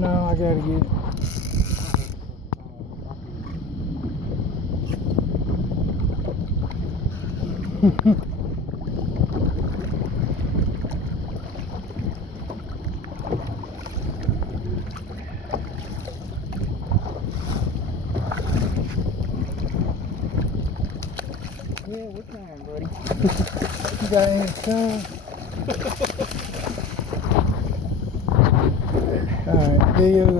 No, I gotta get it. Yeah, we're trying, buddy. You got any sun? Alright, there you go.